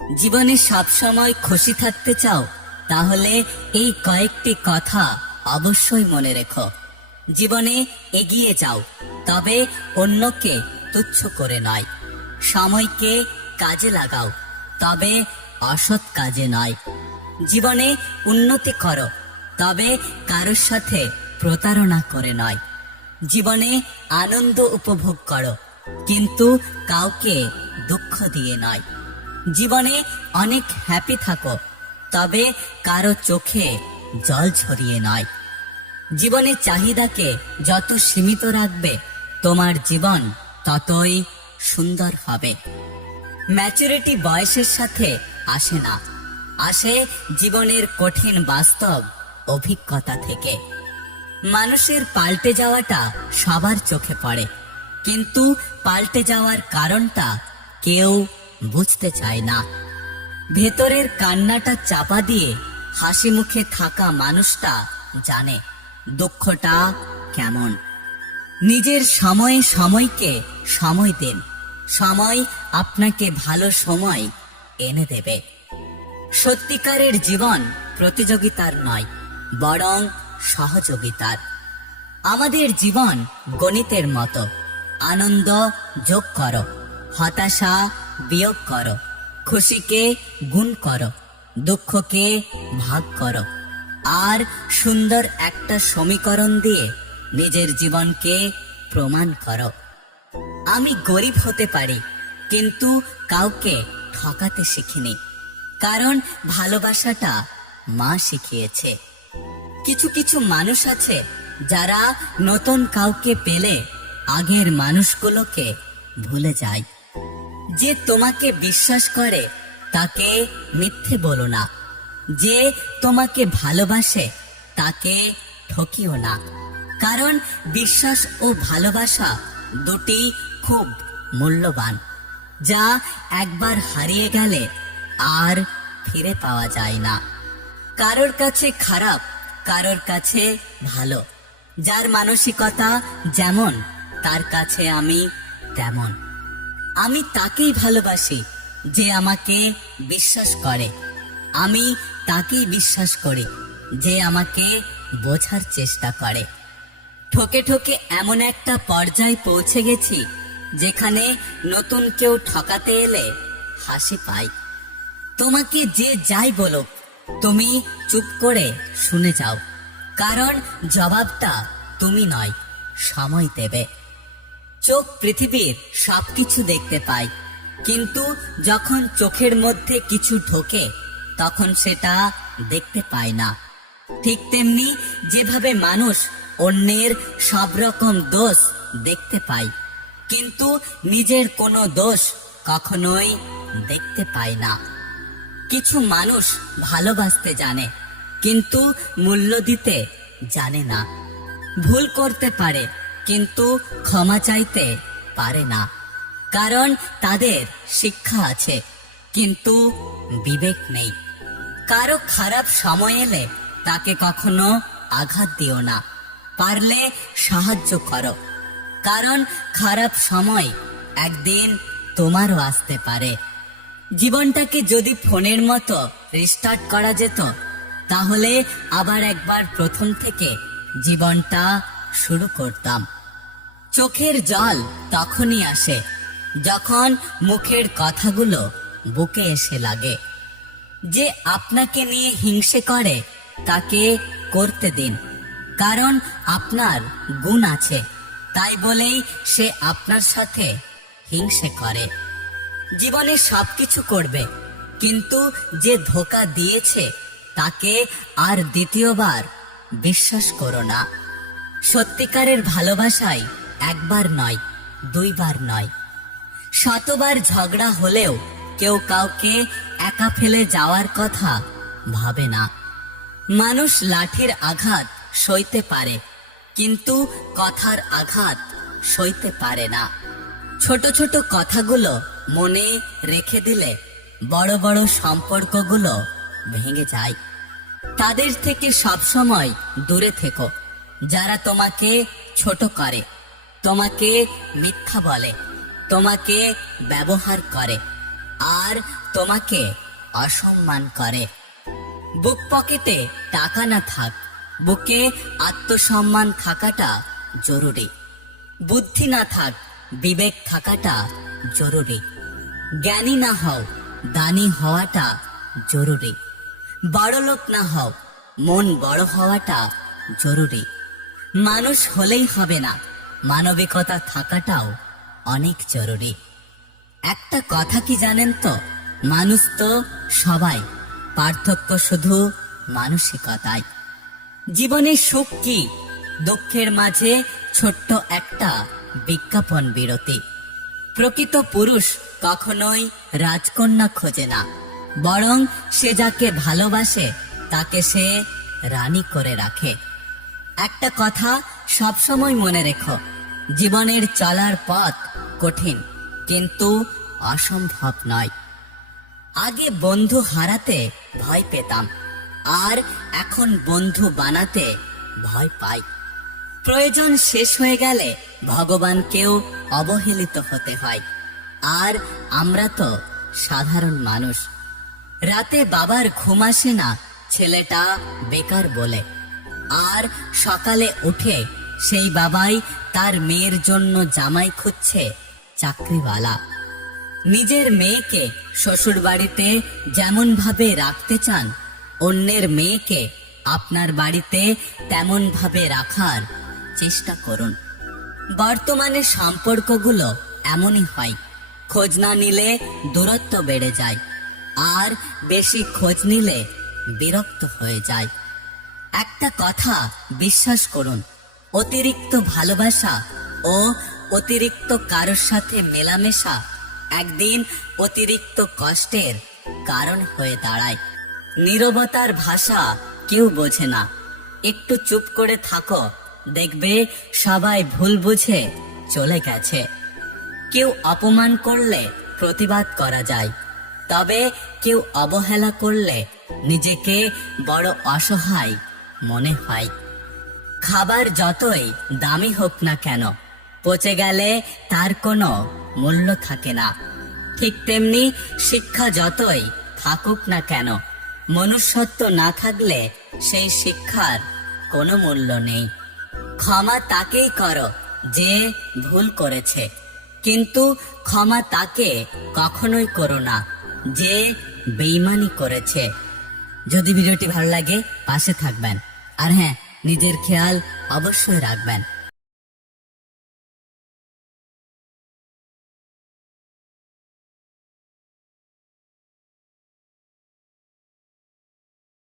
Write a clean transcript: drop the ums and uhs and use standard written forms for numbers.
জীবনে সবসময় খুশি থাকতে চাও? তাহলে এই কয়েকটি কথা অবশ্যই মনে রেখো। জীবনে এগিয়ে যাও, তবে অন্যকে তুচ্ছ করে নয়। সময়কে কাজে লাগাও, তবে অসৎ কাজে নয়। জীবনে উন্নতি করো, তবে কারোর সাথে প্রতারণা করে নয়। জীবনে আনন্দ উপভোগ করো, কিন্তু কাউকে দুঃখ দিয়ে নয়। জীবনে অনেক হ্যাপি থাকো, তবে কারো চোখে জল ঝরিয়ে নয়। জীবনের চাহিদাকে যত সীমিত রাখবে, তোমার জীবন ততই সুন্দর হবে। ম্যাচুরিটি বয়সের সাথে আসে না, আসে জীবনের কঠিন বাস্তব অভিজ্ঞতা থেকে। মানুষের পাল্টে যাওয়াটা সবার চোখে পড়ে, কিন্তু পাল্টে যাওয়ার কারণটা কেউ বুঝতে চায় না। ভেতরের কান্নাটা চাপা দিয়ে হাসি মুখে থাকা মানুষটা জানে দুঃখটা কেমন। নিজের সময়ে সময়কে সময় দিন, সময় আপনাকে ভালো সময় এনে দেবে। সত্যিকারের জীবন প্রতিযোগিতার নয়, বরং সহযোগিতার। আমাদের জীবন গণিতের মতো, আনন্দ যোগ করো, হতাশা বিয়োগ করো, খুশিকে গুণ করো, দুঃখকে ভাগ করো, আর সুন্দর একটা সমীকরণ দিয়ে নিজের জীবনকে প্রমাণ করো। আমি গরিব হতে পারি, কিন্তু কাউকে ঠকাতে শিখিনি, কারণ ভালোবাসাটা মা শিখিয়েছে। কিছু কিছু মানুষ আছে যারা নতুন কাউকে পেলে আগের মানুষগুলোকে ভুলে যায়। যে তোমাকে বিশ্বাস করে তাকে মিথ্যে বলো না, যে তোমাকে ভালোবাসে তাকে ঠকিও না। কারণ বিশ্বাস ও ভালোবাসা দুটি খুব মূল্যবান, যা একবার হারিয়ে গেলে আর ফিরে পাওয়া যায় না। কারোর কাছে খারাপ, কারোর কাছে ভালো। যার মানসিকতা যেমন, তার কাছে আমি তেমন। আমি তাকেই ভালোবাসি যে আমাকে বিশ্বাস করে। আমি তাকেই বিশ্বাস করি যে আমাকে বোঝার চেষ্টা করে। ঠকে ঠকে এমন একটা পর্যায়ে পৌঁছে গেছি যেখানে নতুন কেউ ঠকাতে এলে হাসি পাই। তোমাকে যে যাই বলো, তুমি চুপ করে শুনে যাও, কারণ জবাবটা তুমি নয়, সময় দেবে। চোখ পৃথিবীর সবকিছু দেখতে পায়, কিন্তু যখন চোখের মধ্যে কিছু ঢোকে তখন সেটা দেখতে পায় না। ঠিক তেমনি যেভাবে মানুষ অন্যের সব রকম দোষ দেখতে পায়, কিন্তু নিজের কোনো দোষ কখনোই দেখতে পায় না। কিছু মানুষ ভালোবাসতে জানে, কিন্তু মূল্য দিতে জানে না। ভুল করতে পারে, কিন্তু ক্ষমা চাইতে পারে না, কারণ তাদের শিক্ষা আছে কিন্তু বিবেক নেই। কারো খারাপ সময় এলে তাকে কখনো আঘাত দিও না, পারলে সাহায্য করো, কারণ খারাপ সময় একদিন তোমারও আসতে পারে। জীবনটাকে যদি ফোনের মতো রিস্টার্ট করা যেত, তাহলে আবার একবার প্রথম থেকে জীবনটা শুরু করতাম। চোখের জল তখনই আসে যখন মুখের কথাগুলো বুকে এসে লাগে। যে আপনাকে নিয়ে হিংসে করে তাকে করতে দিন, কারণ আপনার গুণ আছে, তাই বলেই সে আপনার সাথে হিংসে করে। জীবনে সবকিছু করবে, কিন্তু যে ধোঁকা দিয়েছে তাকে আর দ্বিতীয়বার বিশ্বাস করো না। সত্যিকারের ভালোবাসায় একবার নয়, দুইবার নয়, শতবার ঝগড়া হলেও কেউ কাউকে একা ফেলে যাওয়ার কথা ভাবে না। মানুষ লাঠির আঘাত সইতে পারে, কিন্তু কথার আঘাত সইতে পারে না। ছোট ছোট কথাগুলো মনে রেখে দিলে বড় বড় সম্পর্কগুলো ভেঙে যায়। তাদের থেকে সবসময় দূরে থেকো যারা তোমাকে ছোট করে, তোমাকে মিথ্যা বলে, তোমাকে ব্যবহার করে। আর তোমাকে অসম্মান করে। বুক পকেটে টাকা না থাক, বুকে আত্মসম্মান থাকাটা জরুরি। বুদ্ধি না থাক, বিবেক থাকাটা জরুরি। জ্ঞানী না হও, দানী হওয়াটা জরুরি। বড়লোক না হও, মন বড় হওয়াটা জরুরি। মানুষ হলেই হবে না, মানবিকতা থাকাটাও অনেক জরুরি। একটা কথা কি জানেন তো, মানুষ তো সবাই, পার্থক্য শুধু মানসিকতায়। জীবনের সুখ কি? দুঃখের মাঝে ছোট্ট একটা বিজ্ঞাপন বিরতি। প্রকৃত পুরুষ কখনোই রাজকন্যা খোঁজে না, বরং সে যাকে ভালোবাসে তাকে সে রানী করে রাখে। একটা কথা সবসময় মনে রেখো, জীবনের চলার পথ কঠিন কিন্তু অসম্ভব নয়। আগে বন্ধু হারাতে ভয় পেতাম, আর এখন বন্ধু বানাতে ভয় পাই। প্রয়োজন শেষ হয়ে গেলে ভগবানকেও অবহেলিত হতে হয়, আর আমরা তো সাধারণ মানুষ। রাতে বাবার ঘুম আসে না ছেলেটা বেকার বলে, আর সকালে উঠে সেই বাবাই তার মেয়ের জন্য জামাই খুঁজছে চাকরিওয়ালা। নিজের মেয়েকে শ্বশুর বাড়িতে যেমন ভাবে রাখতে চান, অন্যের মেয়েকে আপনার বাড়িতে তেমন ভাবে রাখার চেষ্টা করুন। বর্তমানে সম্পর্কগুলো এমনই হয়, খোঁজ না নিলে দূরত্ব বেড়ে যায়, আর বেশি খোঁজ নিলে বিরক্ত হয়ে যায়। একটা কথা বিশ্বাস করুন, অতিরিক্ত ভালোবাসা ও অতিরিক্ত কারোর সাথে মেলামেশা একদিন অতিরিক্ত কষ্টের কারণ হয়ে দাঁড়ায়। নীরবতার ভাষা কেউ বোঝে না, একটু চুপ করে থাকো, দেখবে সবাই ভুল বুঝে চলে গেছে। কেউ অপমান করলে প্রতিবাদ করা যায়, তবে কেউ অবহেলা করলে নিজেকে বড় অসহায় মনে হয়। খাবার যতই দামি হোক না কেন, পচে গেলে তার কোনো মূল্য থাকে না। ঠিক তেমনি শিক্ষা যতই থাকুক না কেন, মনুষ্যত্ব না থাকলে সেই শিক্ষার কোনো মূল্য নেই। ক্ষমা তাকেই করো যে ভুল করেছে, কিন্তু ক্ষমা তাকে কখনোই করো না যে বেঈমানি করেছে। যদি ভিডিওটি ভালো লাগে পাশে থাকবেন, আর হ্যাঁ, নিজের খেয়াল অবশ্যই রাখবেন।